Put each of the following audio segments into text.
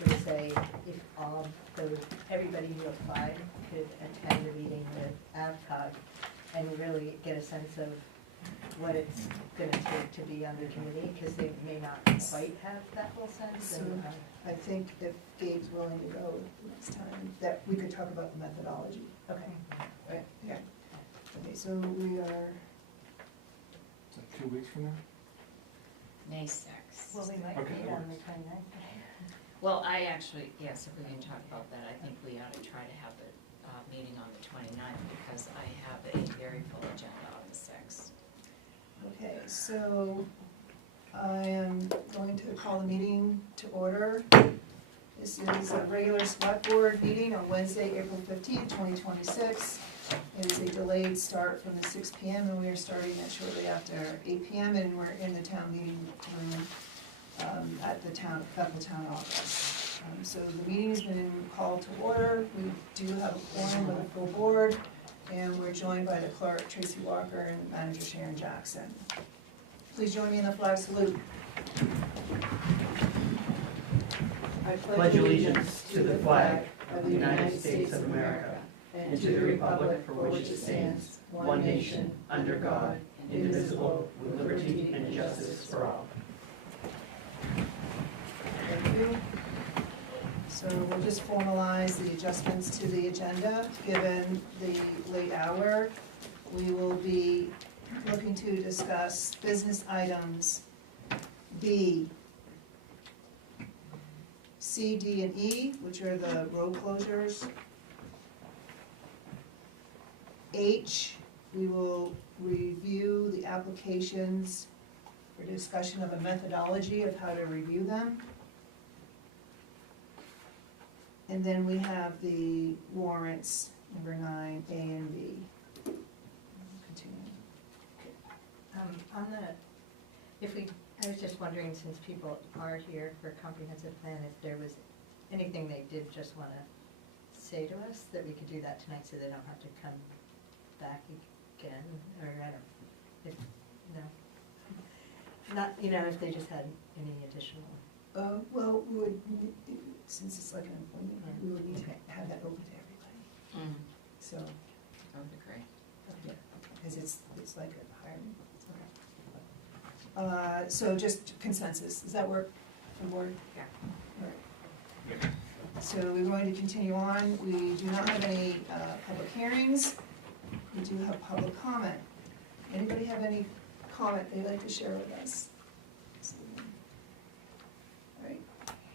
would say if everybody who applied could attend a meeting with AvCog and really get a sense of what it's gonna take to be on the committee, because they may not quite have that whole sense. So And, I think if Gabe's willing to go next time, that we could talk about the methodology. okay. Right. Yeah. Okay, so we are, Is that 2 weeks from now? May 6th. Well, we might Okay, meet that on the works. 29th. Well, I actually, yes, if we can talk about that, I think we ought to try to have the meeting on the 29th, because I have a very full agenda on the 6th. okay, so I am going to call the meeting to order. This is a regular select board meeting on Wednesday, April 15th, 2026. It is a delayed start from the 6 p.m. and we are starting at shortly after 8 p.m. and we're in the town meeting room at the Bethel Town Office. So the meeting's been called to order. We do have a quorum with a full board, and we're joined by the clerk, Tracy Walker, and manager Sharon Jackson. Please join me in the flag salute. I pledge allegiance to the flag of the United States of America and to the republic for which it stands, one nation, under God, indivisible, with liberty and justice for all. Thank you. So we'll just formalize the adjustments to the agenda. Given the late hour, we will be looking to discuss business items B, C, D, and E, which are the road closures. H, we will review the applications for discussion of a methodology of how to review them. And then we have the warrants, number 9, A and B. Continue. I was just wondering, since people are here for a comprehensive plan, if there was anything they did just want to say to us, that we could do that tonight so they don't have to come back again, or I don't, if, no. Not, if they just had any additional. Well, we would, since it's like an appointment, we would need to have that open to everybody, so, That would be great. yeah, because it's like a hiring. So just consensus, does that work for the board? Yeah. All right. So we're going to continue on. We do not have any public hearings. We do have public comment. Anybody have any comment they'd like to share with us? All right,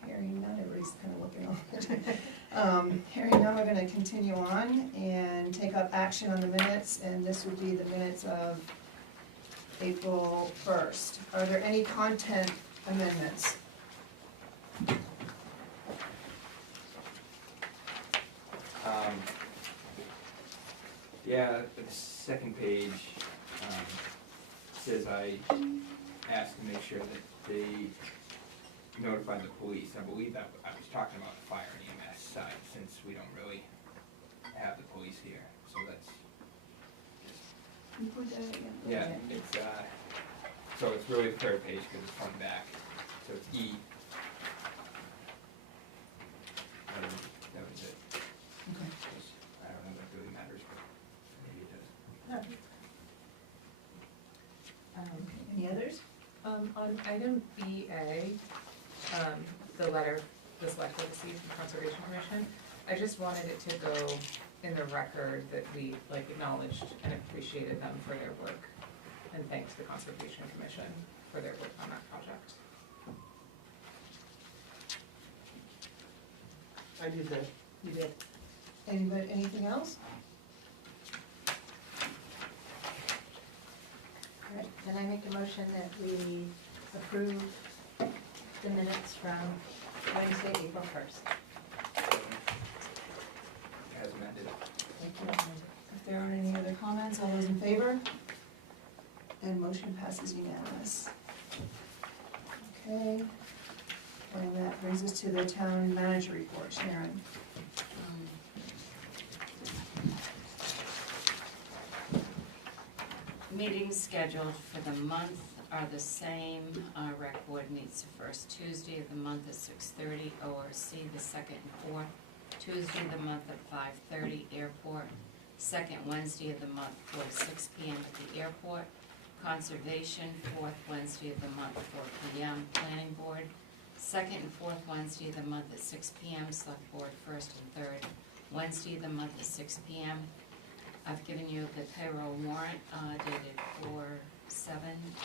hearing none, everybody's kind of looking over. Hearing none, we're gonna continue on and take up action on the minutes, and this would be the minutes of April 1st. Are there any content amendments? Yeah, the second page says I asked to make sure that they notify the police. I believe that I was talking about the fire and EMS side, since we don't really have the police here, so that's just, Can you point that out again? yeah, it's, so it's really the third page, because it's front and back, so it's E. That was it. Okay. I don't know if that really matters, but maybe it does. Any others? On item BA, the letter the select board received from Conservation Commission, I just wanted it to go in the record that we acknowledged and appreciated them for their work, and thanked the Conservation Commission for their work on that project. I did that. You did. Anybody, anything else? All right, then I make a motion that we approve the minutes from Wednesday, April 1st. As amended. Thank you. If there aren't any other comments, all those in favor? And motion passes unanimous. Okay, and that brings us to the town manager report. Sharon? Meetings scheduled for the month are the same. Rec board meets the first Tuesday of the month at 6:30, ORC the second and fourth Tuesday of the month at 5:30, airport. Second Wednesday of the month, 4 to 6 p.m. at the airport. Conservation, fourth Wednesday of the month, 4 p.m. Planning board, second and fourth Wednesday of the month at 6 p.m. Select board, first and third Wednesday of the month at 6 p.m. I've given you the payroll warrant dated 4/7,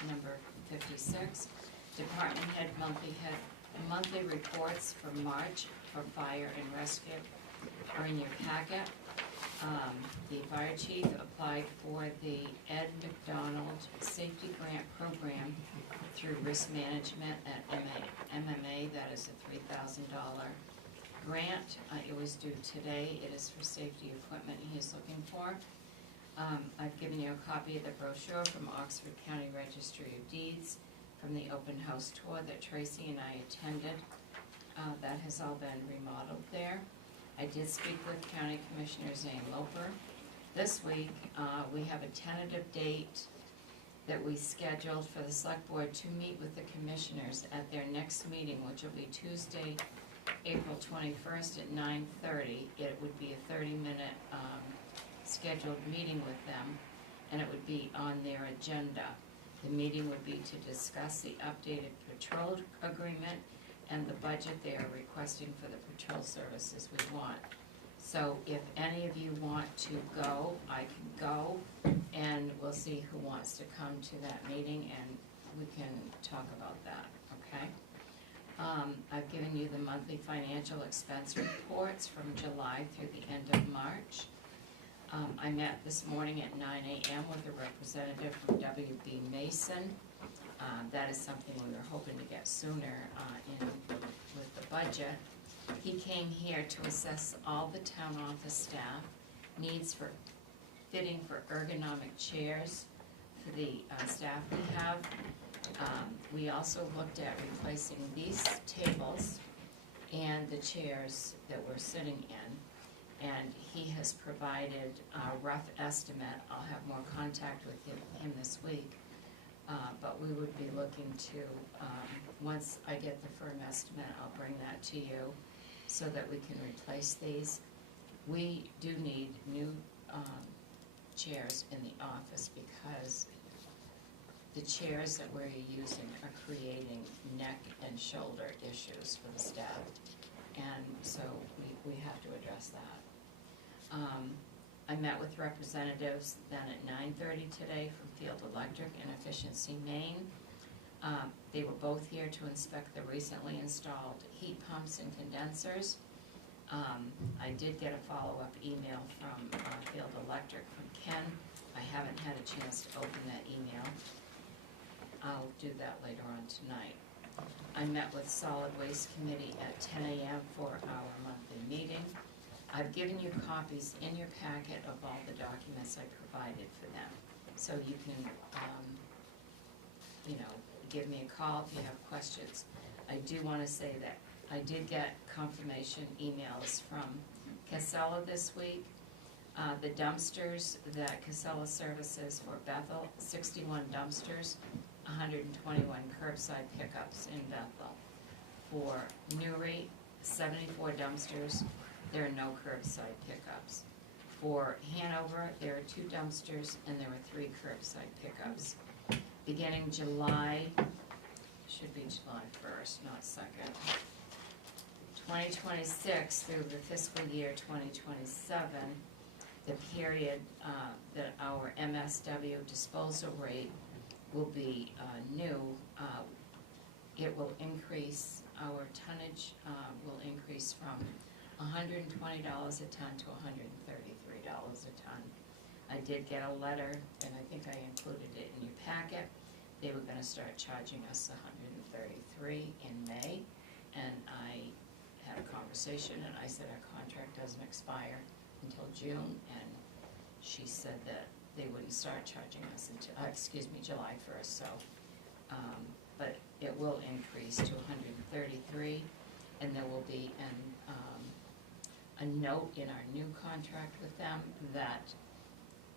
number 56. Department head monthly reports for March for fire and rescue are in your packet. The fire chief applied for the Ed McDonald Safety Grant Program through risk management at MMA. That is a $3,000 grant. It was due today. It is for safety equipment he is looking for. I've given you a copy of the brochure from Oxford County Registry of Deeds from the open house tour that Tracy and I attended. That has all been remodeled there. I did speak with County Commissioner Zane Loper. This week, we have a tentative date that we scheduled for the select board to meet with the commissioners at their next meeting, which will be Tuesday, April 21st at 9:30. It would be a 30-minute scheduled meeting with them, and it would be on their agenda. The meeting would be to discuss the updated patrol agreement and the budget they are requesting for the patrol services we want. So if any of you want to go, I can go, and we'll see who wants to come to that meeting, and we can talk about that, okay? I've given you the monthly financial expense reports from July through the end of March. I met this morning at 9 a.m. with a representative from W.B. Mason. That is something we were hoping to get sooner with the budget. He came here to assess all the town office staff needs for fitting for ergonomic chairs for the staff we have. We also looked at replacing these tables and the chairs that we're sitting in, and he has provided a rough estimate. I'll have more contact with him this week, but we would be looking to, once I get the firm estimate, I'll bring that to you so that we can replace these. We do need new chairs in the office because the chairs that we're using are creating neck and shoulder issues for the staff, and so we have to address that. I met with representatives then at 9:30 today from Field Electric and Efficiency Maine. They were both here to inspect the recently installed heat pumps and condensers. I did get a follow-up email from Field Electric from Ken. I haven't had a chance to open that email. I'll do that later on tonight. I met with Solid Waste Committee at 10 a.m. for our monthly meeting. I've given you copies in your packet of all the documents I provided for them. So you can, give me a call if you have questions. I do want to say that I did get confirmation emails from Casella this week. The dumpsters that Casella services for Bethel, 61 dumpsters, 121 curbside pickups in Bethel. For Newry, 74 dumpsters, there are no curbside pickups. For Hanover, there are 2 dumpsters and there are 3 curbside pickups. Beginning July, should be July 1st, not 2nd. 2026 through the fiscal year 2027, the period that our MSW disposal rate will be new, it will increase, our tonnage will increase from $120 a ton to $133 a ton. I did get a letter, and I think I included it in your packet. They were gonna start charging us $133 in May, and I had a conversation, and I said our contract doesn't expire until June, and she said that they wouldn't start charging us until, July 1st, so, but it will increase to $133, and there will be a note in our new contract with them that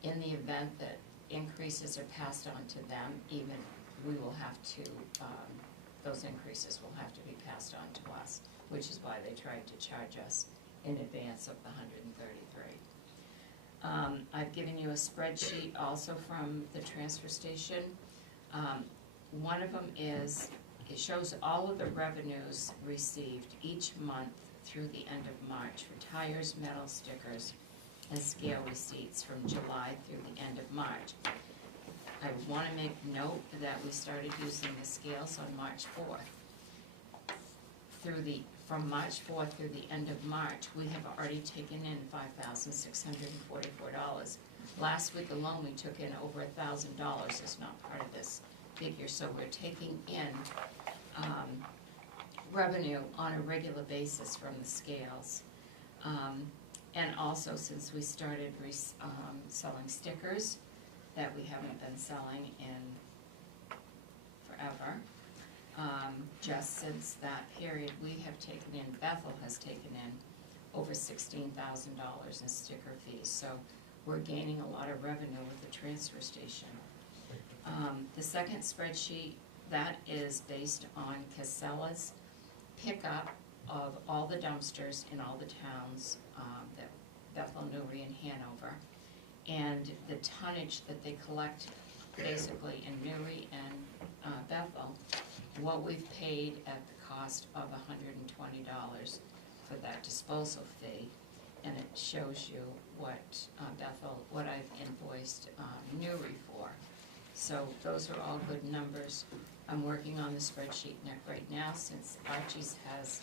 in the event that increases are passed on to them, even we will have to, those increases will have to be passed on to us, which is why they tried to charge us in advance of the 133. I've given you a spreadsheet also from the transfer station. One of them is, it shows all of the revenues received each month through the end of March for tires, metal stickers, and scale receipts from July through the end of March. I want to make note that we started using the scales on March 4th. From March 4th through the end of March, we have already taken in $5,644. Last week alone, we took in over $1,000. It's not part of this figure, so we're taking in revenue on a regular basis from the scales. And also, since we started selling stickers that we haven't been selling in forever, just since that period, we have taken in, Bethel has taken in over $16,000 in sticker fees. So we're gaining a lot of revenue with the transfer station. The second spreadsheet, that is based on Casella's pickup of all the dumpsters in all the towns, that Bethel, Newry, and Hanover, and the tonnage that they collect basically in Newry and Bethel, what we've paid at the cost of $120 for that disposal fee, and it shows you what Bethel, what I've invoiced Newry for. So those are all good numbers. I'm working on the spreadsheet right now since Archie's has,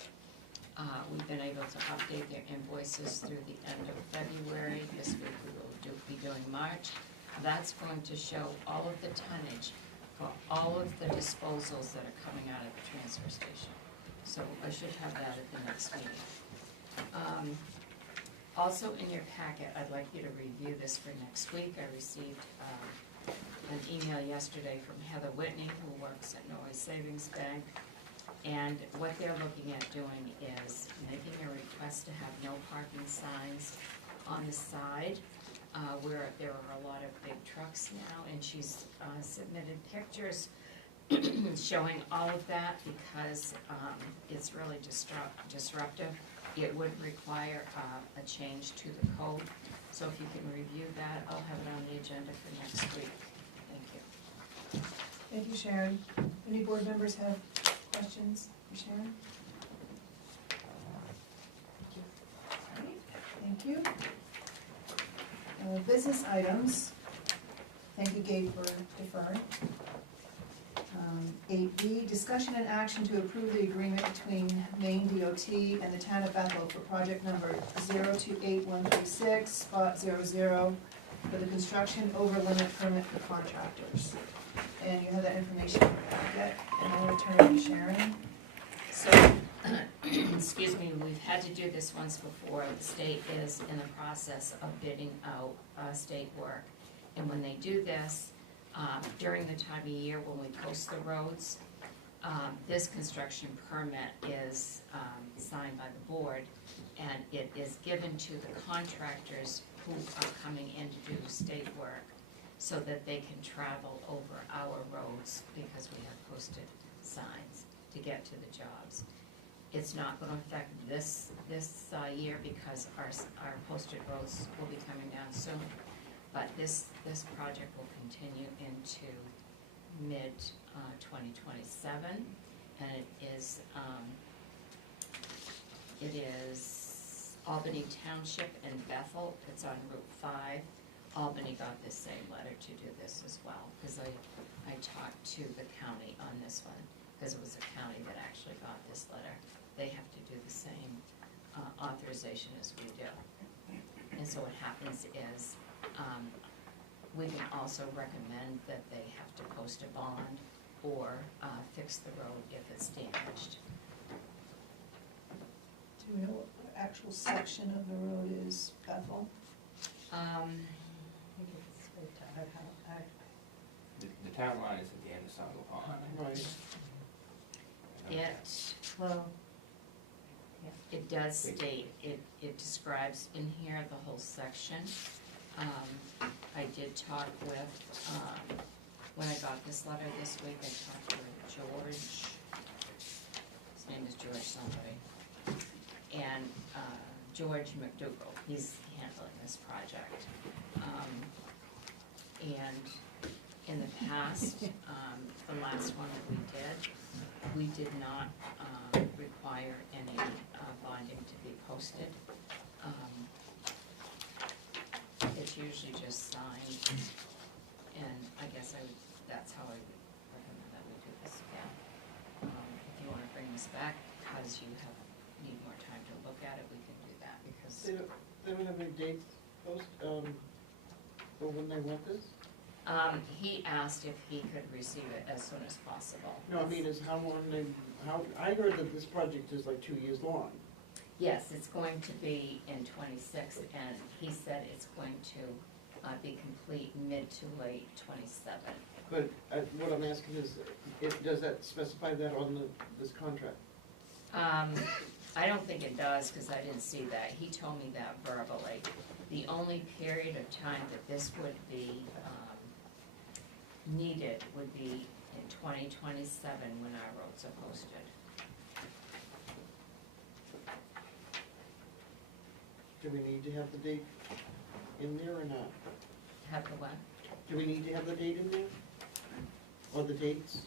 we've been able to update their invoices through the end of February. This week we will be doing March. That's going to show all of the tonnage for all of the disposals that are coming out of the transfer station. So I should have that at the next meeting. Also in your packet, I'd like you to review this for next week. I received an email yesterday from Heather Whitney, who works at Norway Savings Bank. And what they're looking at doing is making a request to have no parking signs on the side where there are a lot of big trucks now, and she's submitted pictures showing all of that because it's really disruptive. It would require a change to the code. So if you can review that, I'll have it on the agenda for next week. Thank you. Thank you, Sharon. Any board members have questions for Sharon? Thank you. Business items. Thank you, Gabe, for deferring. 8B, discussion and action to approve the agreement between Maine DOT and the town of Bethel for project number 028136, spot 00, for the construction over limit permit for contractors. And you have that information in your packet, and I'm going to turn it to Sharon. So, excuse me, we've had to do this once before. The state is in the process of bidding out state work. And when they do this, during the time of year when we post the roads, this construction permit is signed by the board, and it is given to the contractors who are coming in to do state work so that they can travel over our roads because we have posted signs to get to the jobs. It's not going to affect this year because our posted roads will be coming down soon. But this project will continue into mid-2027, and it is Albany Township and Bethel. It's on Route 5. Albany got the same letter to do this as well, because I talked to the county on this one, because it was the county that actually got this letter. They have to do the same authorization as we do. And so what happens is, we can also recommend that they have to post a bond or fix the road if it's damaged. Do we know what actual section of the road is, Bethel? I think it's right to how, The town line is at the end of Saddle Pond. Right. well, It does state, it describes in here the whole section. I did talk with when I got this letter this week, I talked to George, his name is George somebody, and George McDougal, he's handling this project. And in the past, the last one that we did not require any bonding to be posted. It's usually just signed, and I guess that's how I would recommend that we do this again. If you wanna bring this back, because need more time to look at it, we can do that, because, They don't have any dates for when they want this? he asked if he could receive it as soon as possible. No, I mean, is how long I heard that this project is like 2 years long. Yes, it's going to be in '26, and he said it's going to be complete mid to late '27. But what I'm asking is, does that specify that on this contract? I don't think it does, because I didn't see that. He told me that verbally. The only period of time that this would be needed would be in 2027, when our roads are posted. Do we need to have the date in there or not? Have the what? Do we need to have the date in there? Or the dates?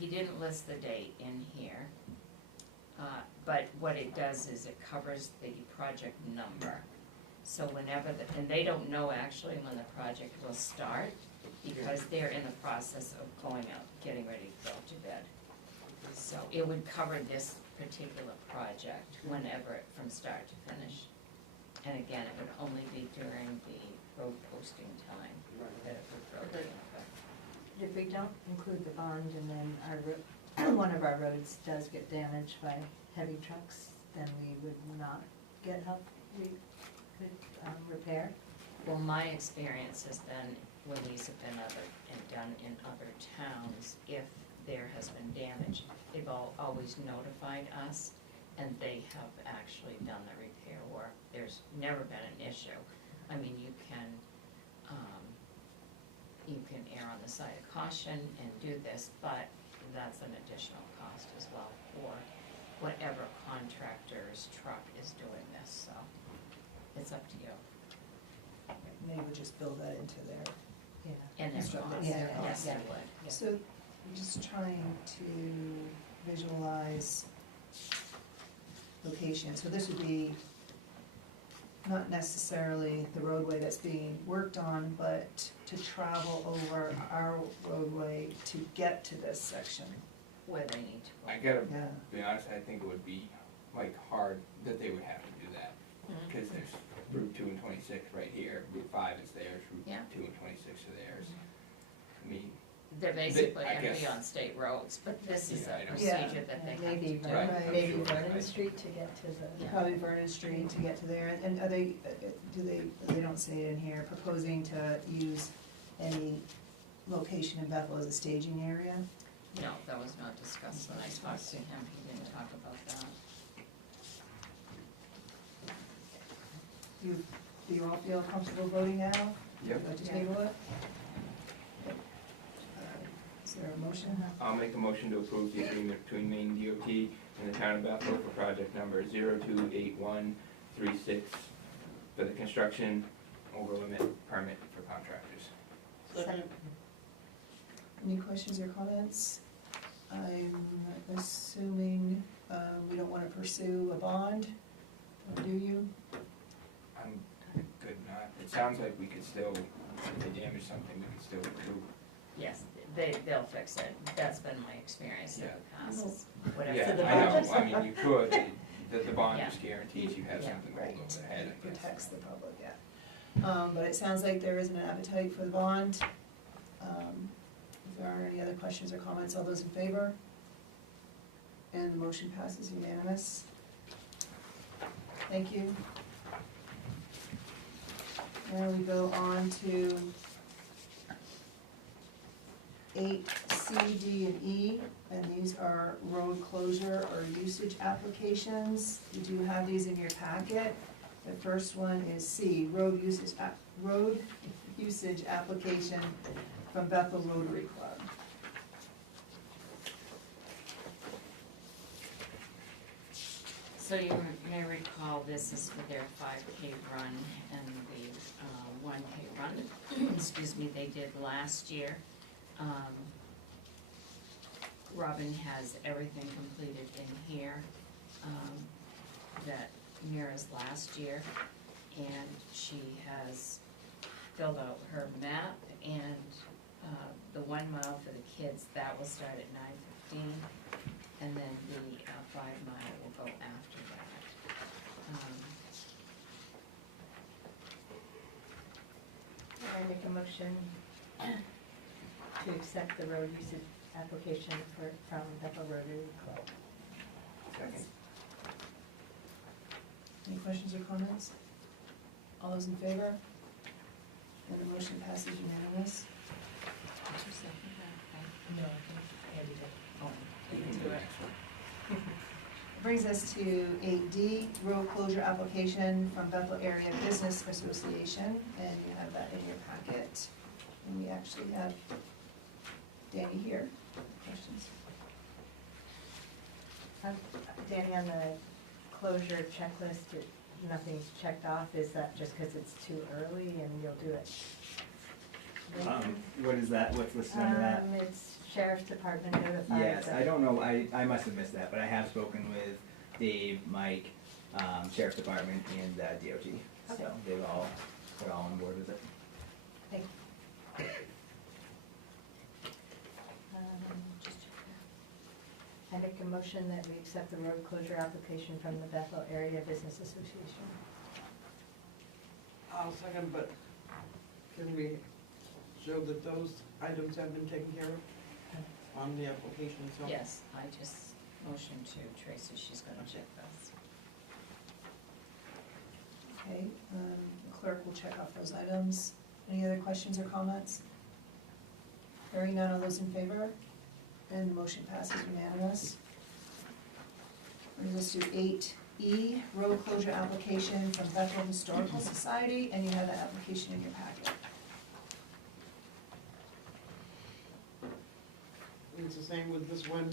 He didn't list the date in here, but what it does is it covers the project number. So whenever and they don't know actually when the project will start, because they're in the process of going out, getting ready to go to bid. So it would cover this particular project whenever, from start to finish. And again, it would only be during the road posting time that it would really be in effect. If we don't include the bond and then one of our roads does get damaged by heavy trucks, then we would not get help we could repair? Well, my experience has been, when these have been done in other towns, if there has been damage, they've always notified us, and they have actually done the repair work. There's never been an issue. I mean, you can err on the side of caution and do this, but that's an additional cost as well for whatever contractor's truck is doing this, so it's up to you. They would just build that into their. Yeah. And their Construct it, cost, yeah, yes, yeah. they would, yeah. So I'm just trying to visualize location. So this would be not necessarily the roadway that's being worked on, but to travel over our roadway to get to this section. Where they need to go. I gotta Yeah. be honest, I think it would be like hard that they would have to do that, because there's Route 2 and 26 right here, Route 5 is theirs, Yeah. Route 2 and 26 are theirs. I mean, They're basically I gonna be guess- on state roads, but this is Yeah, I a know. procedure that they have to Maybe, do. Right. maybe Sure. Vernon Street to get to the. Yeah. Probably Vernon Street to get to there, and are they, they don't say it in here, proposing to use any location in Bethel as a staging area? No, that was not discussed when I talked to him, he didn't talk about that. Do you all feel comfortable voting now? Yep. Would you like to table it? Is there a motion? I'll make a motion to approve the agreement between Maine DOT and the town of Bethel for project number 028136 for the construction over limit permit for contractors. Second. Any questions or comments? I'm assuming we don't want to pursue a bond, or do you? I'm good not, it sounds like we could still, if they damage something, we could still recoup. Yes, they'll fix it, that's been my experience in the past, is whatever. Yeah, the I know, bond? I mean, you could, the bond Yeah. just guarantees you have Yeah. something hold over the head, I guess. Protects the public, yeah. But it sounds like there isn't an appetite for the bond. If there aren't any other questions or comments, all those in favor? And the motion passes unanimous. Thank you. Now we go on to 8C, D, and E, and these are road closure or usage applications. You do have these in your packet. The first one is C, road usage application from Bethel Rotary Club. So you may recall this is for their 5K run and the 1K run, excuse me, they did last year. Robin has everything completed in here that mirrors last year. And she has filled out her map and the 1 mile for the kids, that will start at 9:15. And then the 5 mile will go after that. I make a motion to accept the road usage application from Bethel Rotary Club. Second. Any questions or comments? All those in favor? And the motion passes unanimous. Did you second that? No, I think Andy did. Oh, you can do it. Brings us to 8D, road closure application from Bethel Area Business Association, and you have that in your packet. And we actually have Danny here. Questions? Danny, on the closure checklist, nothing's checked off. Is that just because it's too early and you'll do it later? What is that, what's listed under that? It's Sheriff's Department notified. Yes, that- I don't know, I must have missed that, but I have spoken with Dave, Mike, Sheriff's Department, and DOT. So Okay. they're all on board with it. Thank you. Just check I make a motion that we accept the road closure application from the Bethel Area Business Association. I'll second, but can we show that those items have been taken care of on the application that. itself? Yes, I just motioned to Tracy, she's gonna check those. Okay, the clerk will check off those items. Any other questions or comments? Hearing none, all those in favor? And the motion passes unanimous. Brings us to 8E, road closure application from Bethel Historical Society, and you have that application in your packet. It's the same with this one.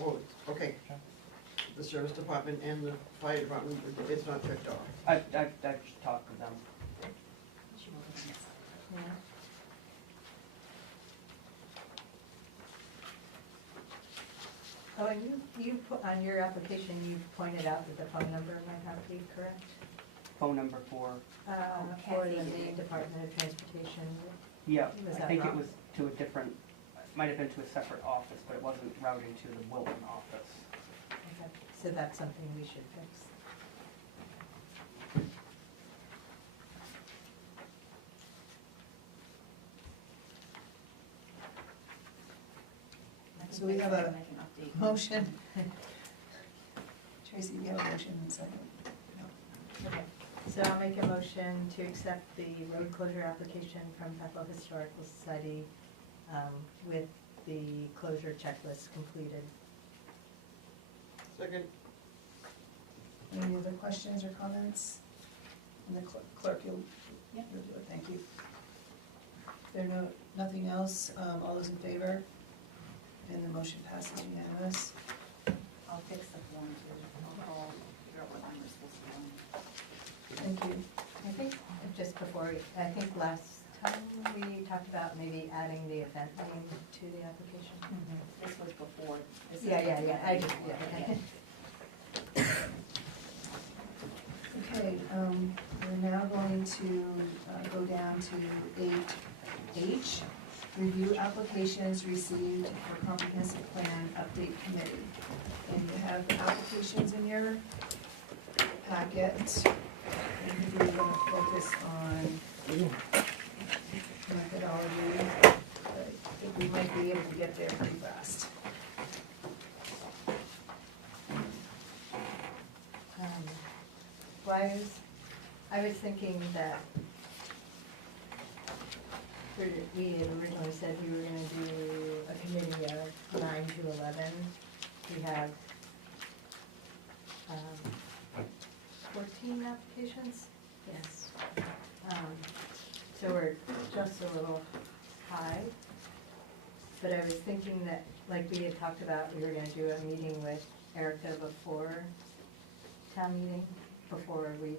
Oh, okay. The service department and the fire department, it's not checked off. I've talked with them. Yeah. Oh, and you put, on your application, you pointed out that the phone number might have to be correct? Phone number for, For the Maine Department of Transportation. yeah, Was I that think it wrong? was to a different, might have been to a separate office, but it wasn't routing to the Wilton office. Okay, so that's something we should fix. So we have a motion. Tracy, you have a motion and second. Okay, so I'll make a motion to accept the road closure application from Bethel Historical Society with the closure checklist completed. Second, Any other questions or comments? And the clerk, you'll do it, thank you. If there nothing else, all those in favor? And the motion passes unanimous. I'll fix the form too, I'll call, figure out what number is supposed to be on. Thank you. I think, just before, I think last time we talked about maybe adding the event name to the application. This was before. This is Yeah, I just, yeah. Okay, we're now going to go down to 8H, review applications received for comprehensive plan update committee. And you have the applications in your packet. And we're gonna focus on methodology, but I think we might be able to get there pretty fast. Well, I was thinking that we had originally said we were gonna do a committee of 9 to 11. We have 14 applications. Yes. So we're just a little high. But I was thinking that, like we had talked about, we were gonna do a meeting with Erica before town meeting, before the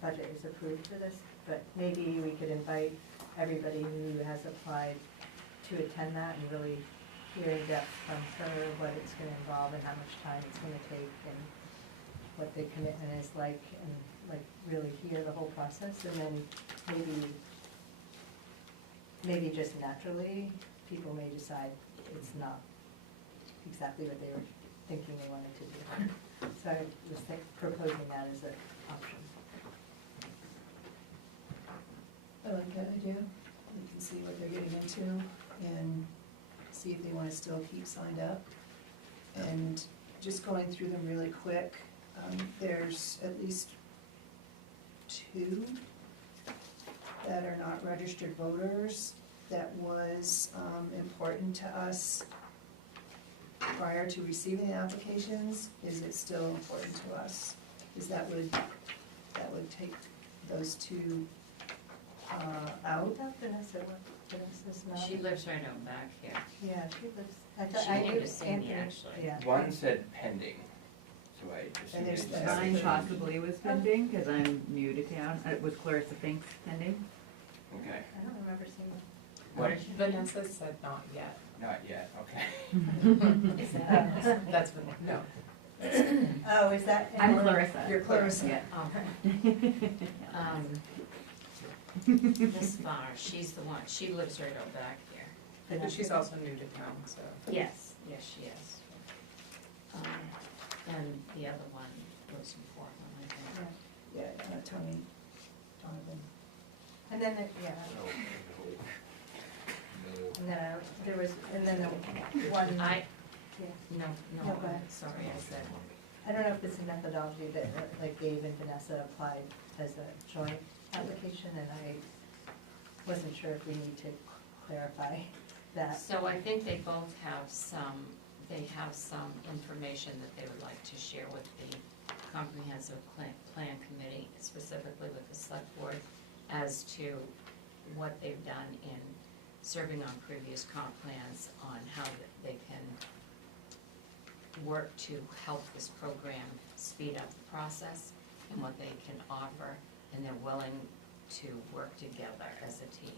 budget is approved for this. But maybe we could invite everybody who has applied to attend that and really hear in depth from her what it's gonna involve and how much time it's gonna take and what the commitment is like, and like really hear the whole process. And then maybe just naturally, people may decide it's not exactly what they were thinking they wanted to do. So I was proposing that as an option. I like that idea. We can see what they're getting into and see if they want to still keep signed up. And just going through them really quick, there's at least 2 that are not registered voters. That was important to us prior to receiving the applications. Is it still important to us? Is that would take those 2 out? I thought Vanessa's not. She lives right out back here. Yeah, she lives, I She thought, I came knew to see me, Anthony, actually. yeah. One said pending, so I And assumed there's it's the- happening. Mine possibly was pending, because I'm new to town. It was Clarissa Fink's pending. Okay, I don't remember seeing it. What did she? Vanessa said not yet. not yet, okay. Is that? That's, no. Oh, is that? I'm Clarissa. You're Clarissa. Yeah. Oh. Miss Farr, she's the one, she lives right out back here. But she's also new to town, so. Yes, yes, she is. And the other one lives in Portland, I think. Yeah, Tony Donovan. And then, yeah, and then there was, and then the one, I, yeah. no, No, no, go ahead. sorry, I said, I don't know if it's a methodology that like Dave and Vanessa applied as a joint application, and I wasn't sure if we need to clarify that. so I think they both have some, information that they would like to share with the comprehensive plan committee, specifically with the select board, as to what they've done in serving on previous comp plans, on how they can work to help this program speed up the process, and what they can offer, and they're willing to work together as a team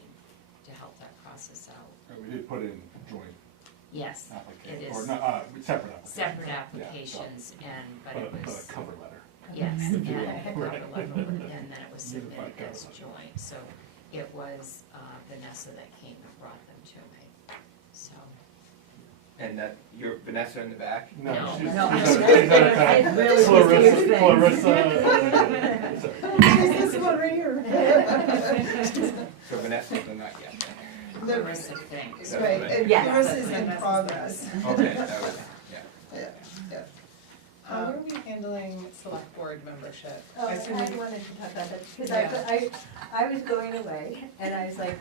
to help that process out. And we did put in joint Yes, it applications, or is not, separate applications. separate Yeah, applications, and, but But it a was, cover letter. yes, and a Yeah. cover letter, and then it was Unified submitted cover as letter. joint, so it was Vanessa that came and brought them to me, so. And that, you're Vanessa in the back? No. She's No. out of town. It's really confusing. Clarissa. This one right here. So Vanessa's the not yet. Clarissa thinks. That's Right, right. and Yes, Clarissa's that's in right. progress. Okay, that was, yeah. Yeah. How are we handling select board membership? Oh, I assume wanted we- to talk about that, because Yeah. I was going away, and I was like,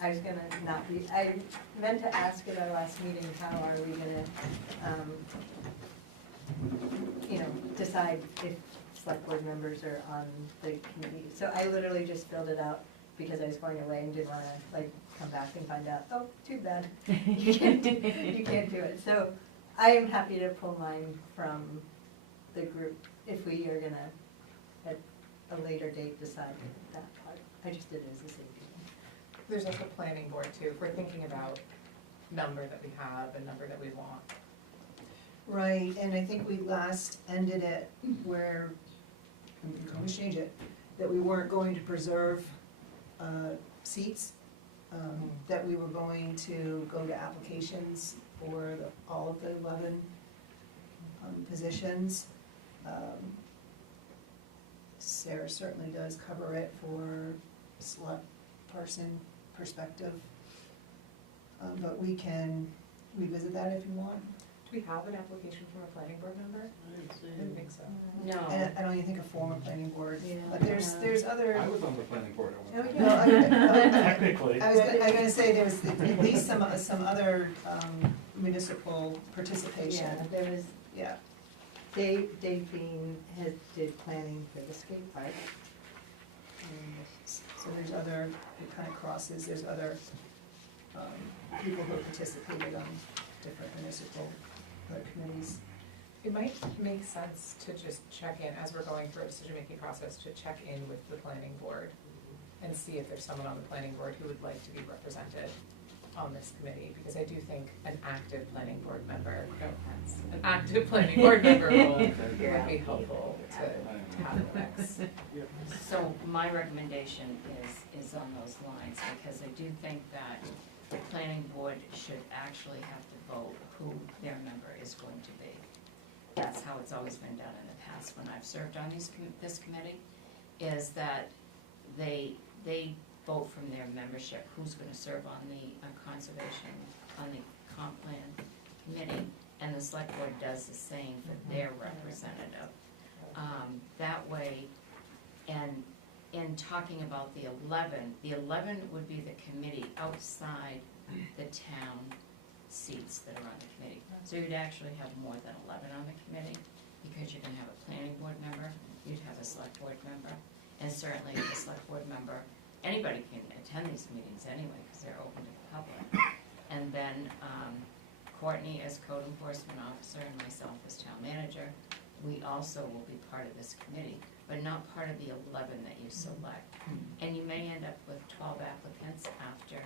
I was gonna not be, I meant to ask at our last meeting, how are we gonna, decide if select board members are on the committee. So I literally just filled it out because I was going away and didn't wanna, like, come back and find out, oh, too bad, you can't do it. So I am happy to pull mine from the group if we are gonna, at a later date, decide that part. I just did it as a safety thing. There's also planning board too, if we're thinking about number that we have and number that we want. Right, and I think we last ended it where, and we can always change it, that we weren't going to preserve seats, that we were going to go to applications for all of the 11 positions. Sarah certainly does cover it for select person perspective. But we can revisit that if you want. Do we have an application from a planning board member? I didn't think so. No, And I don't even think a former planning board, Yeah. but there's other. I was on the planning board at one Oh, point. No, Technically. I was gonna say there was at least some other municipal participation. Yeah, there was, Yeah, Dave Bean did planning for the skate park. So there's other, it kind of crosses, there's other people who participated on different municipal committees. It might make sense to just check in, as we're going through a decision-making process, to check in with the planning board and see if there's someone on the planning board who would like to be represented on this committee, because I do think an active planning board member, an active planning board member would be helpful to have in the mix. So my recommendation is on those lines, because I do think that the planning board should actually have to vote who their member is going to be. That's how it's always been done in the past when I've served on this committee, is that they vote from their membership who's gonna serve on the conservation, on the comp plan committee, and the select board does the same for their representative. That way, and in talking about the 11 would be the committee outside the town seats that are on the committee. So you'd actually have more than 11 on the committee, because you're gonna have a planning board member, you'd have a select board member, and certainly the select board member, anybody can attend these meetings anyway, because they're open to the public. And then Courtney as code enforcement officer and myself as town manager, we also will be part of this committee, but not part of the 11 that you select. And you may end up with 12 applicants after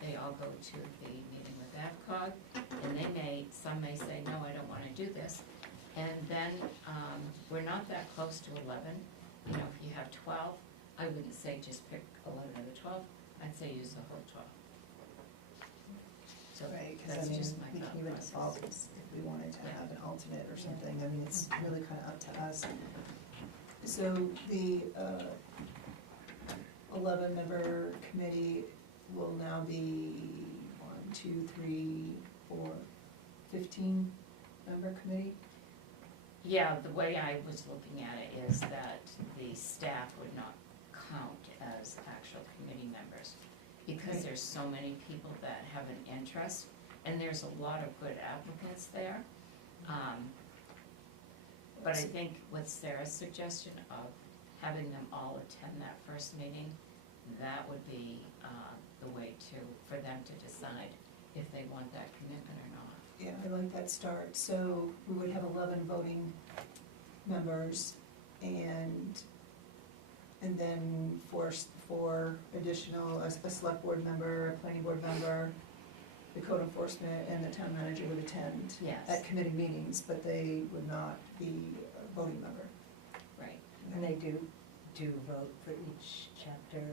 they all go to the meeting with AvCog, and some may say, no, I don't wanna do this. And then, we're not that close to 11. You know, if you have 12, I wouldn't say just pick 11 of the 12, I'd say use the whole 12. So Right, because that's I mean, just my we thought can even process. involve this if we wanted to have an alternate or something, I mean, it's really kind of up to us. So the 11-member committee will now be 1, 2, 3, 4, 15-member committee? Yeah, the way I was looking at it is that the staff would not count as actual committee members, because there's so many people that have an interest, and there's a lot of good applicants there. But I think with Sarah's suggestion of having them all attend that first meeting, that would be the way for them to decide if they want that commitment or not. Yeah, I like that start. So we would have 11 voting members and then four additional, a select board member, a planning board member, the code enforcement, and the town manager would attend Yes. at committee meetings, but they would not be a voting member. Right. And they do vote for each chapter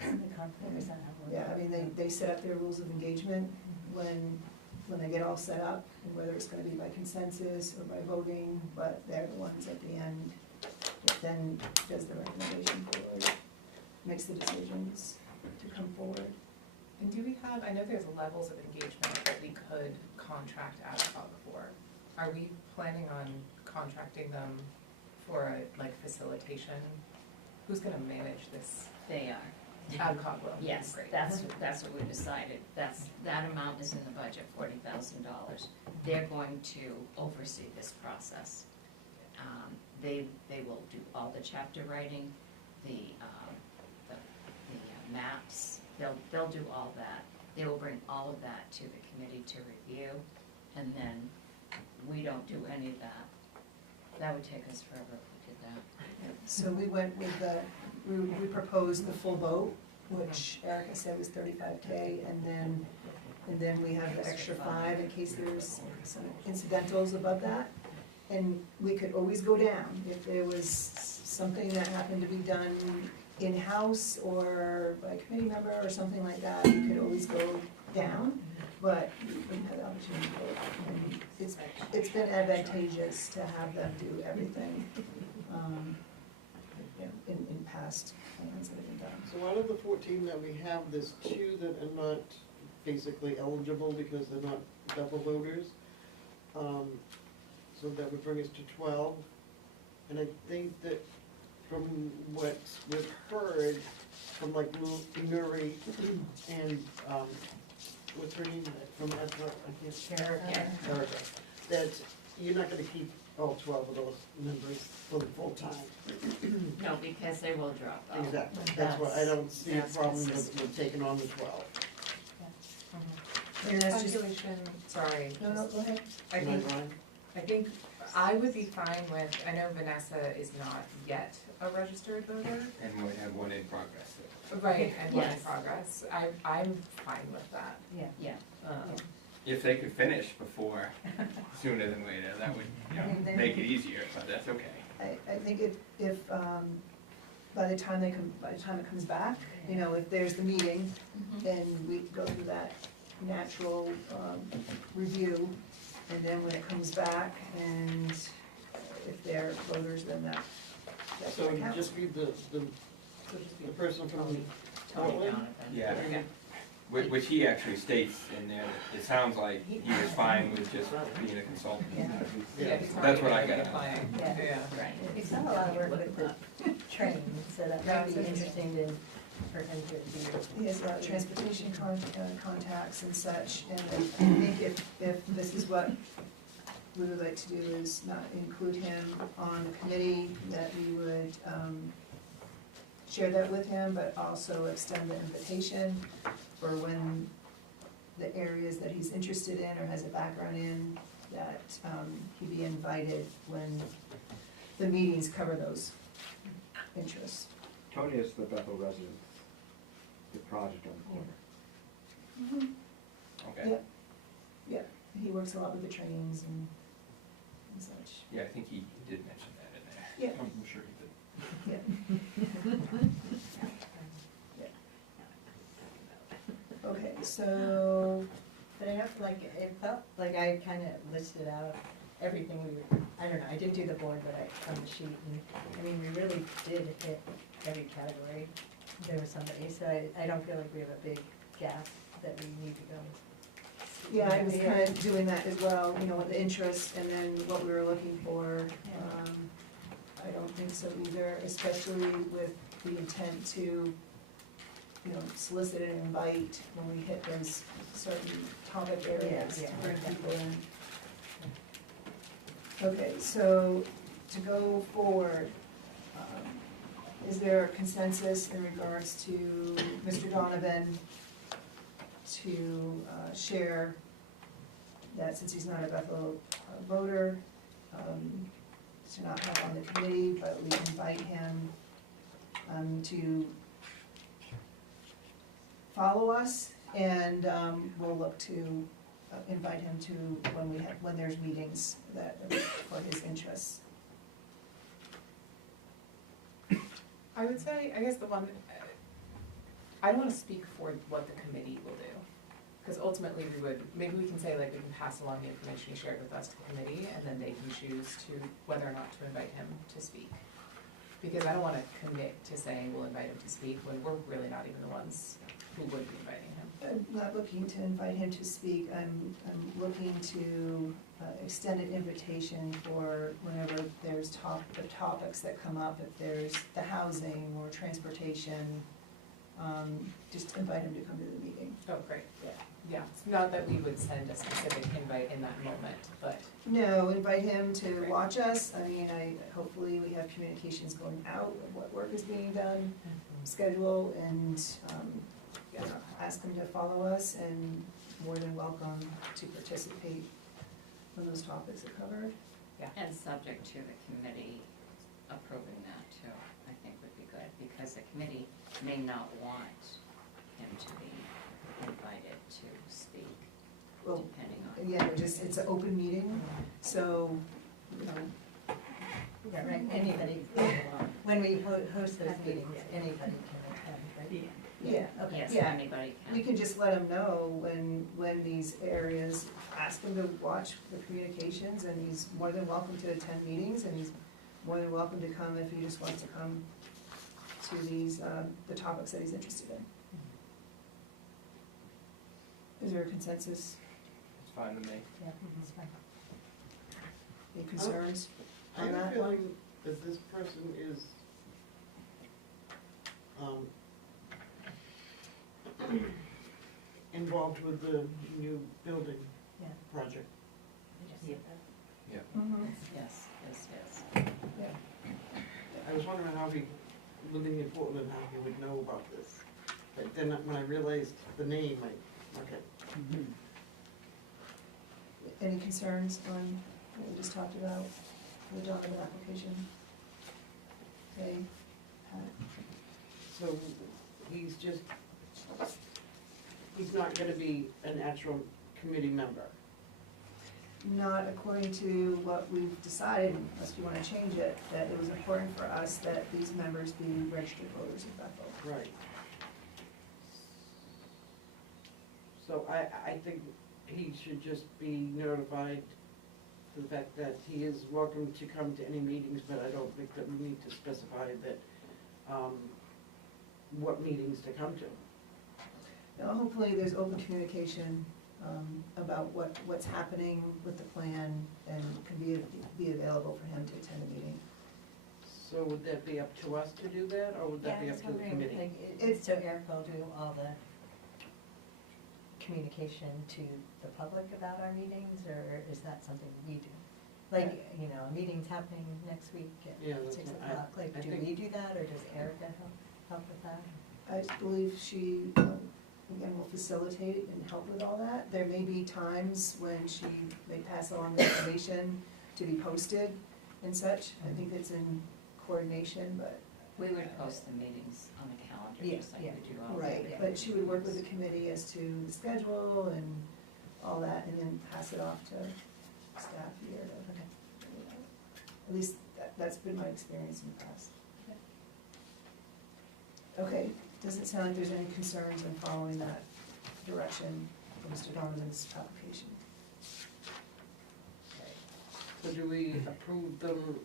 of the conflict, is that how it Yeah, I mean, they set up their rules of engagement when they get all set up, and whether it's gonna be by consensus or by voting, but they're the ones at the end that then does the recommendation forward, makes the decisions to come forward. And do we have, I know there's levels of engagement that we could contract AvCog for. Are we planning on contracting them for facilitation? Who's gonna manage this? They are. AvCog will. Yes, Great. that's what we decided. That amount is in the budget, $40,000. They're going to oversee this process. They will do all the chapter writing, the maps, they'll do all that. They will bring all of that to the committee to review, and then we don't do any of that. That would take us forever if we did that. So we went with we proposed the full vote, which Erica said was $35K, and then we have the extra 5 in case there's some incidentals above that. And we could always go down if there was something that happened to be done in-house or by a committee member or something like that, we could always go down, but we wouldn't have the opportunity to vote. And it's been advantageous to have them do everything, in past plans that have been done. So out of the 14 that we have, there's 2 that are not basically eligible because they're not double voters. So that would bring us to 12. And I think that from what we've heard from like Nuri and, what's her name, from Ezra, I can't. Erica. Erica, that you're not gonna keep all 12 of those members fully full-time. No, because they will drop out. Exactly, that's why I don't see a That's problem consistent. with taking on the 12. And that's just, Calculation, sorry. no, go ahead. I Am I think, wrong? I think I would be fine with, I know Vanessa is not yet a registered voter. And we have one in progress. Right, and one in Yes. progress. I'm fine with that. Yeah. If they could finish before, sooner than later, that would, make it easier, but that's okay. I think if, by the time it comes back, if there's the meeting, then we go through that natural, review, and then when it comes back, and if they're voters, then that's So what it'd counts. just be the person from Tony Portland? Donovan. Yeah. Yeah. Which he actually states in there, that it sounds like he was fine with just being a consultant. Yeah, he's That's what I already got. applying. Yeah. Yeah. Right. He's done a lot of work with the trains, so that Yeah, might be so it's- interesting for him to be. He has transportation contacts and such, and I think if this is what we would like to do is not include him on the committee, that we would, share that with him, but also extend the invitation for when the areas that he's interested in or has a background in, that, he be invited when the meetings cover those interests. Tony is the Bethel resident, the project on the corner. Okay, Yeah, he works a lot with the trains and such. yeah, I think he did mention that in there. Yeah, I'm sure he did. okay, so, But I know, like, it felt like I kind of listed out everything we were, I don't know, I did do the board, but on the sheet, and, I mean, we really did hit every category. There was somebody, so I don't feel like we have a big gap that we need to go. yeah, I was kind of doing that as well, with the interest and then what we were looking for. I don't think so either, especially with the intent to, solicit and invite when we hit those certain topic areas to Yeah. bring people in. Okay, so to go forward, is there a consensus in regards to Mr. Donovan to share that since he's not a Bethel voter, to not have on the committee, but we invite him to follow us, and we'll look to invite him to when there's meetings that for his interests. I would say, I guess the one, I don't wanna speak for what the committee will do. Cause ultimately maybe we can say like, we can pass along the information he shared with us to the committee, and then they can choose whether or not to invite him to speak. Because I don't wanna commit to saying we'll invite him to speak when we're really not even the ones who would be inviting him. I'm not looking to invite him to speak, I'm looking to extend an invitation for whenever there's the topics that come up, if there's the housing or transportation, just invite him to come to the meeting. Oh, great. Yeah. Yeah, it's not that we would send a specific invite in that moment, but, No, invite him to watch us, hopefully we have communications going out of what work is being done, schedule, and, ask him to follow us, and more than welcome to participate when those topics are covered. And subject to the committee approving that too, I think would be good, because the committee may not want him to be invited to speak, Well, depending on. again, it's an open meeting, so, Yeah, right, anybody, when we host those meetings, anybody can attend, right? yeah, Okay. Yes, Yeah. anybody can. we can just let him know when these areas, ask him to watch the communications, and he's more than welcome to attend meetings, and he's more than welcome to come if he just wants to come to these, the topics that he's interested in. Is there a consensus, It's fine with me. Yeah, that's fine. any concerns I on have a that? feeling that this person is, involved with the new building Yeah. project. Yes, yes, yes. I was wondering how he, living in Portland, how he would know about this. But then when I realized the name, okay. Any concerns on what we just talked about, the document application? Okay, So he's not gonna be an actual committee member. not according to what we've decided, unless you wanna change it, that it was important for us that these members be registered voters of Bethel. Right. So I think he should just be notified to the fact that he is welcome to come to any meetings, but I don't think that we need to specify that, what meetings to come to. Now, hopefully, there's open communication, about what's happening with the plan, and can be available for him to attend the meeting. So would that be up to us to do that, or would that be up to the committee? So Eric will do all the communication to the public about our meetings, or is that something we do? Like, you know, a meeting's happening next week Yeah, at that's 6 what o'clock, like, I do think- we do that, or does Erica help with that? I believe she, again, will facilitate and help with all that. There may be times when she may pass along the information to be posted and such. I think it's in coordination, but. We would post the meetings on the calendar, just like Yeah, we do all the Right, but she would work with the committee as to the schedule and all that, and then pass it off to staff here to, Okay. at least that's been my experience in the past. Okay, doesn't sound like there's any concerns in following that direction for Mr. Donovan's application. So do we approve them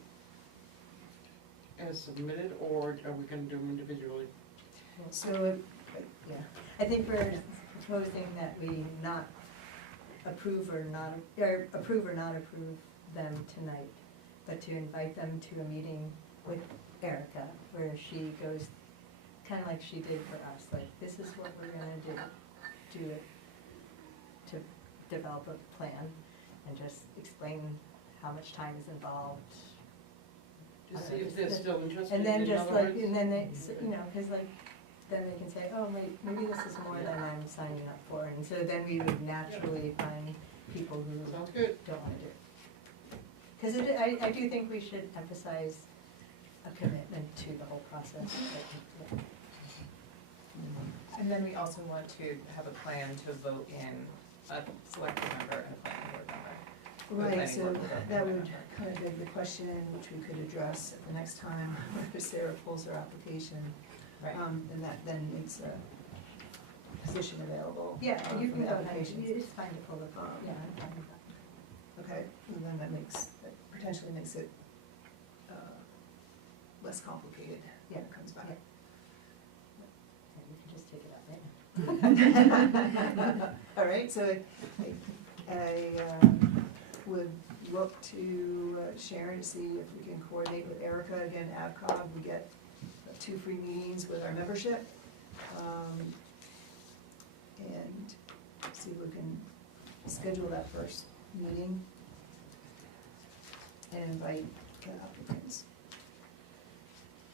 as submitted, or are we gonna do them individually? So, Yeah, I think we're proposing that we not approve or not approve them tonight, but to invite them to a meeting with Erica, where she goes, kind of like she did for us, like, this is what we're gonna do it, to develop a plan, and just explain how much time is involved. Just see if they're still interested. And then in just other like, words? and then they, you know, cause like, then they can say, oh, maybe this is more than I'm signing up for, and so then we would naturally find people who Sounds good. don't wanna do it. Cause I do think we should emphasize a commitment to the whole process. And then we also want to have a plan to vote in a select member and a planning board member. The right, planning so board will vote that in would member. kind of beg the question, which we could address at the next time, whenever Sarah pulls her application. Right. And that then makes a position available. Yeah, you for can the go ahead, applications. it's fine to pull the, yeah, I'm fine with that. Okay, and then that potentially makes it less complicated when it comes back. Yeah, you can just take it out right now. All right, so I would look to Sharon to see if we can coordinate with Erica, again, AvCog, we get 2 free meetings with our membership. And see if we can schedule that first meeting and invite applicants.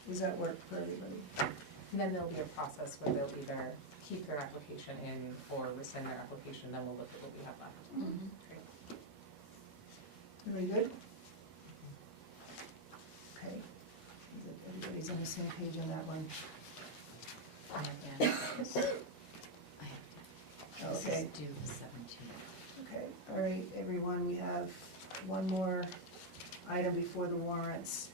Does that work for everybody? And then there'll be a process where they'll either keep their application in or rescind their application, then we'll look at what we have left. Great. Everybody good? Okay. Everybody's on the same page on that one. I have to, this Okay. is due the 17th. Okay, all right, everyone, we have one more item before the warrants.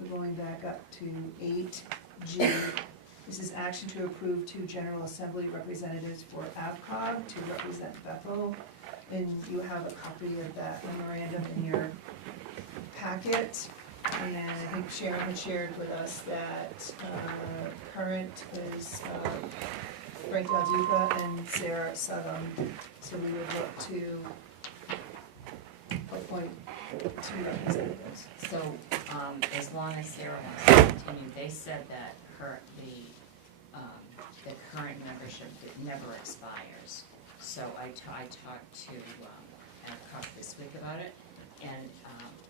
We're going back up to 8G. This is action to approve 2 General Assembly representatives for AvCog to represent Bethel. And you have a copy of that memorandum in your packet. And I think Sharon had shared with us that current is Frank Del Duca and Sarah Sutton. So we would look to appoint 2 representatives. So, as long as Sarah wants to continue, they said that the current membership never expires. So I talked to Adcock this week about it, and,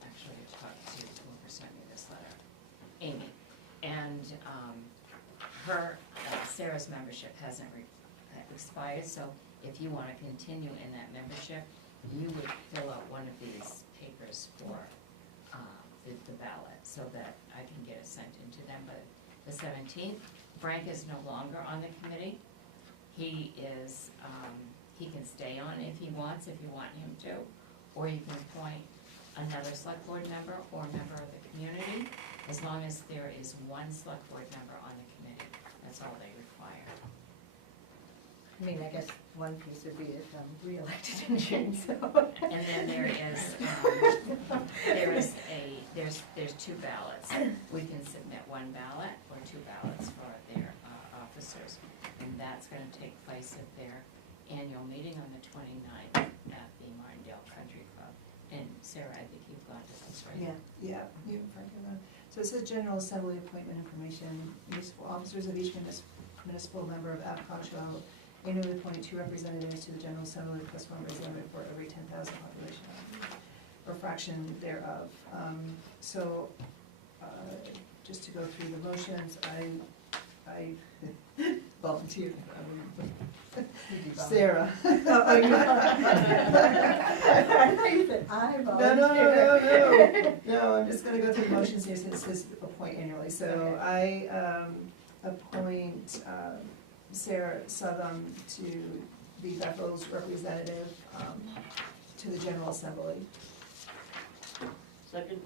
actually I talked to whoever sent me this letter, Amy, and, her, Sarah's membership hasn't expired, so if you wanna continue in that membership, you would fill out one of these papers for, the ballot, so that I can get it sent into them, but the 17th, Frank is no longer on the committee. He is, he can stay on if he wants, if you want him to, or you can appoint another select board member or a member of the community, as long as there is one select board member on the committee. That's all they require. I mean, I guess one piece would be if I'm reelected in June, so. And then there's two ballots. We can submit one ballot or two ballots for their officers. And that's gonna take place at their annual meeting on the 29th at the Martindale Country Club. And Sarah, I think you've got this, right? Yeah, you and Frank have that. So it says General Assembly appointment information, municipal officers of each municipal member of APCO shall annually appoint 2 representatives to the General Assembly plus 1 representative for every 10,000 population or fraction thereof. So, just to go through the motions, I volunteered. Sarah. I volunteered. No, I'm just gonna go through the motions here since this is appoint annually. So Okay. I appoint Sarah Southam to be Bethel's representative to the General Assembly. Second?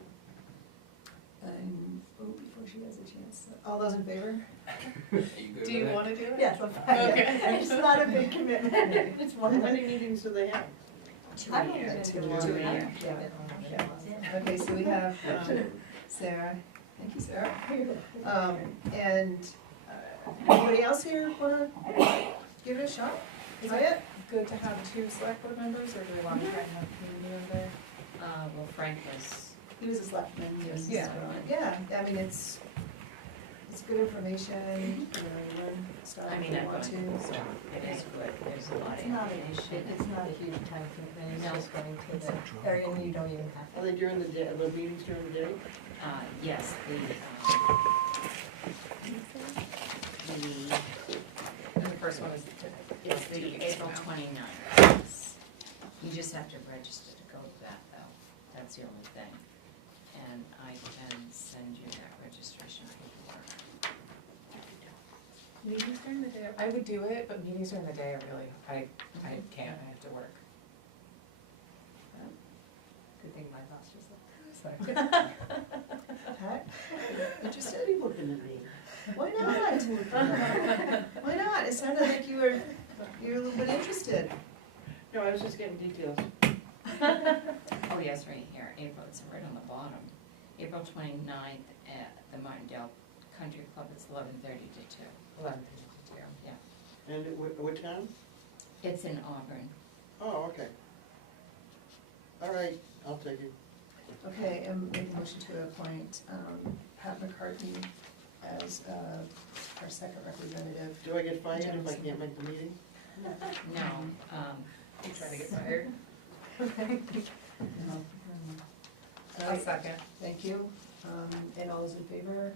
And, before she has a chance, all those in favor? Are you good Do you with it? wanna do it? Yes, I'm fine. Okay. It's not a big commitment. It's How one. many meetings do they have? I'm years. only Two gonna a do year. it. Yeah. Okay, so we have Sarah, thank you, Sarah. And anybody else here wanna give it a shot? Is Try it it? good to have 2 select board members, or do we want to try and have community member? Well, Frank was, He was a selectman, he was, Yeah. yeah, I mean, it's good information, you know, you learn stuff I mean, if you I'm want going to, to, so. it is good, there's a lot of It's not a, information. it's not a huge time commitment, it's No. just going to the area, and you don't even have Are to. they during the day, the meetings during the day? Yes, the, And the first one is it's the 2 weeks April from now. 29th. You just have to register to go to that, though. That's the only thing. And I can send you that registration paperwork. Meetings during the day, I would do it, but meetings during the day are really, I can't, I have to work. Good thing my boss was like, Pat, Interested in looking at me? why not? Why not? It sounded like you were a little bit interested. No, I was just getting details. Oh, yes, right here, April, it's right on the bottom. April 29th at the Martindale Country Club, it's 11:30 to 2. 11:52. Yeah, And what town? it's in Auburn. Oh, okay. All right, I'll take it. Okay, and make a motion to appoint Pat McCartney as our second representative. Do I get fired if I can't make the meeting? No, You trying to get fired? No. A second. Thank you. And all those in favor?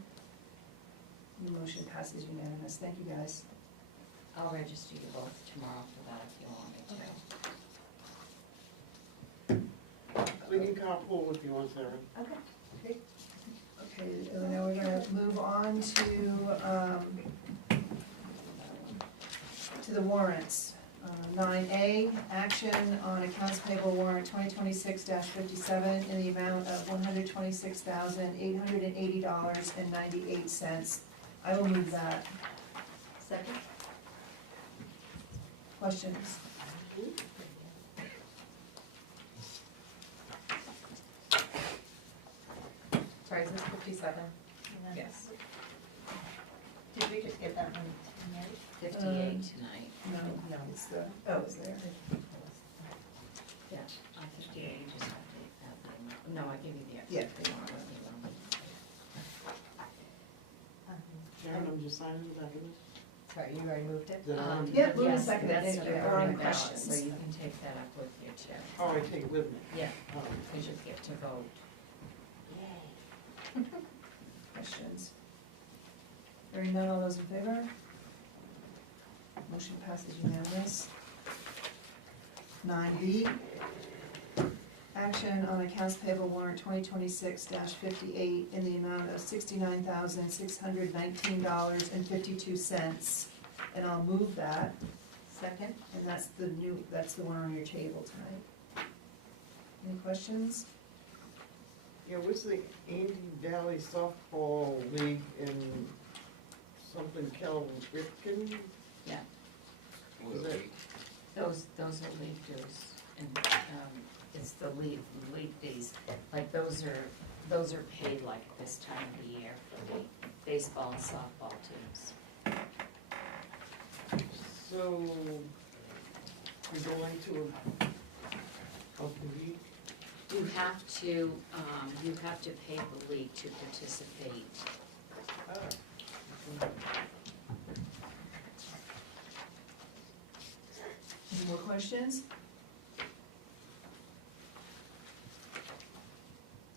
The motion passes unanimous. Thank you, guys. I'll register you both tomorrow for that if you want me to. We can carpool if you want, Sarah. Okay, now we're gonna move on to the warrants. 9A, action on accounts payable warrant 2026-57 in the amount of $126,880.98. I will move that. Second? Questions? Sorry, is this 57? Yes. Did we just get that one tonight? 58 tonight. No, it's the, oh, it's there. Yeah, 58, you just have to have the amount. No, I give you the extra. Yeah. if you want it, you know. Sharon, I'm just signing the back of this. Sorry, you already moved it? Is that all right? Yeah, move and Yes, second it. that's If the there are any voting ballot, so questions. you can take that up with your too. Oh, I take it with me. Yeah, Oh. because you get to vote. Questions? Hearing none, all those in favor? Motion passes unanimous. 9B, action on accounts payable warrant 2026-58 in the amount of $69,619.52. And I'll move that, Second? and that's the one on your table tonight. Any questions? Yeah, what's the Andy Valley Softball League in something Calvin? Yeah, Is that- those are league dues, and, it's the league days, like, those are paid like this time of the year for the baseball and softball teams. So, we're going to a league? You have to pay the league to participate. Any more questions?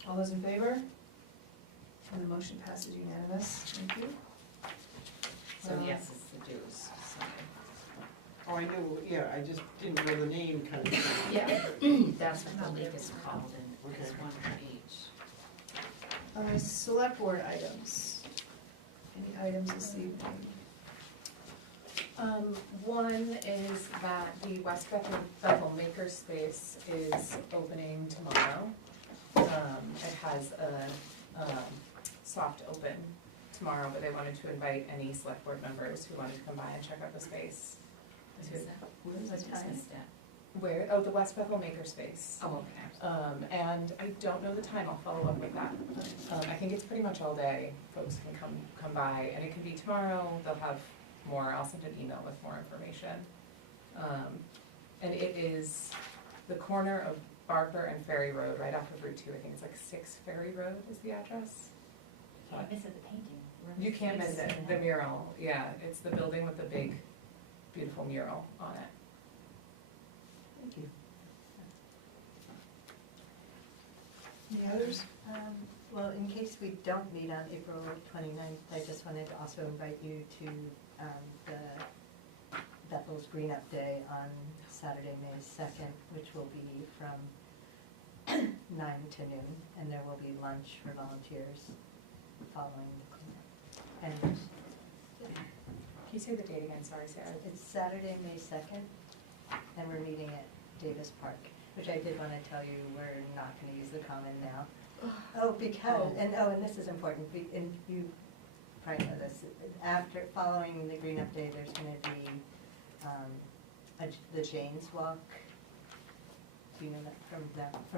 All those in favor? And the motion passes unanimous, thank you. So yes, it's the dues, so. Oh, I know, yeah, I just didn't know the name kind of thing. Yeah, that's what the league is called, and it's Okay. one for each. Select board items. Any items this evening? One is that the West Bethel Makerspace is opening tomorrow. It has a soft open tomorrow, but they wanted to invite any select board members who wanted to come by and check out the space. What is that? What is the time? Business day. Where, oh, the West Bethel Makerspace. Oh, okay. And I don't know the time, I'll follow up with that. I think it's pretty much all day, folks can come by, and it can be tomorrow, they'll have more, I'll send an email with more information. And it is the corner of Barker and Ferry Road, right off of Route 2, I think it's like 6 Ferry Road is the address. You can't miss it, the painting. You can't miss it, the mural, yeah, it's the building with the big, beautiful mural on it. Thank you. Any others? Well, in case we don't meet on April 29th, I just wanted to also invite you to the Bethel's Green Up Day on Saturday, May 2nd, which will be from 9 to noon, and there will be lunch for volunteers following the cleanup. And Can you say the date again, sorry, Sarah? it's Saturday, May 2nd, and we're meeting at Davis Park, which I did want to tell you, we're not going to use the common now. Oh, because, and this is important, and you probably know this, following the Green Up Day, there's going to be the Janes Walk. Do you know that from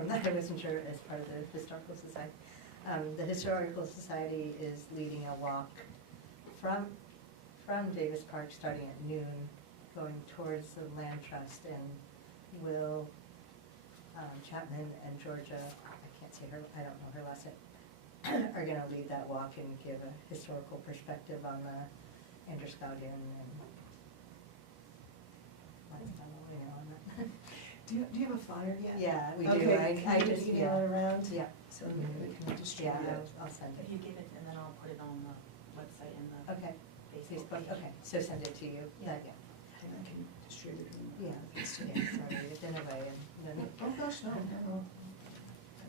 that? I wasn't sure as part of the Historical Society. The Historical Society is leading a walk from Davis Park, starting at noon, going towards the Land Trust, and Will Chapman and Georgia, I can't say her, I don't know her last name, are gonna lead that walk and give a historical perspective on the Androscoggin and I don't know, on that. Do you have a flyer yet? Yeah, we do. Okay, I can you just, email it around? Yeah. So we can distribute Yeah, it. I'll send If it. you give it, and then I'll put it on the website and the Okay, Facebook Facebook, page. okay, so send it to you. Yeah. And I can distribute it. Yeah, sorry, it's been away and then. Oh, gosh, no, no. I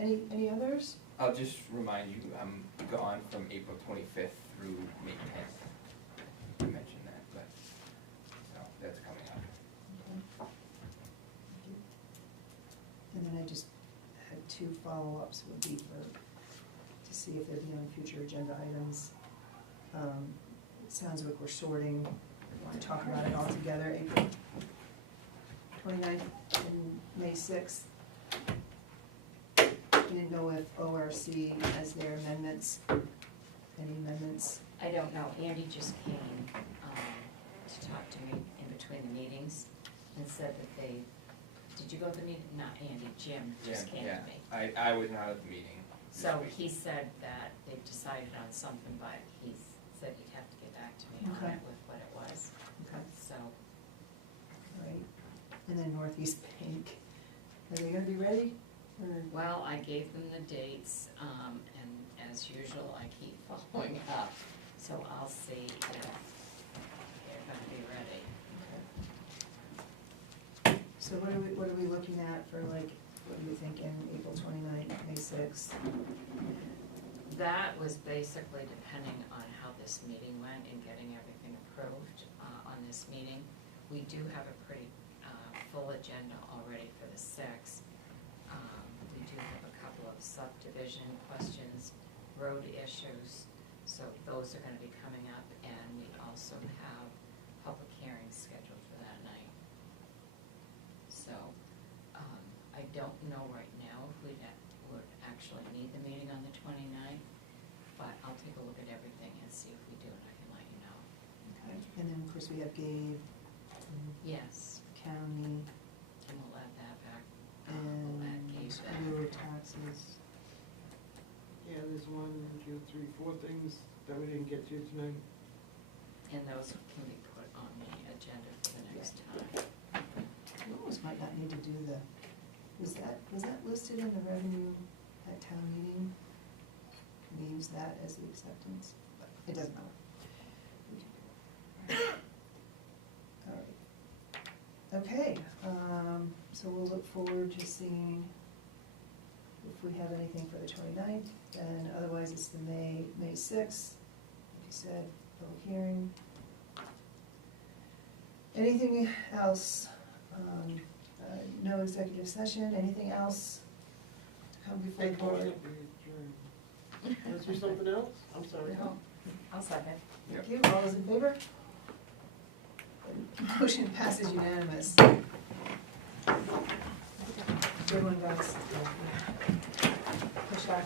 did it. Any others? I'll just remind you, I'm gone from April 25th through May 10th. You mentioned that, but, so, that's coming up. And then I just had 2 follow-ups would be to see if there'd be any future agenda items. It sounds like we're sorting, we want to talk about it all together, April 29th and May 6th. Didn't know if ORC has their amendments, any amendments. I don't know, Andy just came to talk to me in between the meetings and said that did you go to the meeting? Not Andy, Jim just came to me. I was not at the meeting. this So week. he said that they've decided on something, but he said he'd have to get back to me on Okay. it with what it was, Okay. so. All right. And then Northeast Bank, are they gonna be ready, or? Well, I gave them the dates, and as usual, I keep following up, so I'll see if they're gonna be ready. So what are we looking at for like, what are you thinking, April 29th, May 6th? That was basically depending on how this meeting went and getting everything approved on this meeting. We do have a pretty full agenda already for the 6th. We do have a couple of subdivision questions, road issues, so those are gonna be coming up, and we also have public hearings scheduled for that night. So, I don't know right now if would actually need the meeting on the 29th, but I'll take a look at everything and see if we do, and I can let you know. Okay, and then of course we have Gabe, Yes, county, and we'll add that back. and We'll add Gabe back. lieu of taxes. Yeah, there's 1, 2, 3, 4 things that we didn't get to tonight. And those can be put on the agenda for the next time. We almost might not need to do the, was that listed in the revenue at town meeting? Can we use that as the acceptance? But it doesn't matter. We can do it. All right. Okay, so we'll look forward to seeing if we have anything for the 29th, and otherwise it's the May 6th, like you said, public hearing. Anything else? No executive session, anything else to come before the board? Was there something else? I'm sorry. No, I'll second. Thank you, all those in favor? Motion passes unanimous. Good one, guys. Push back.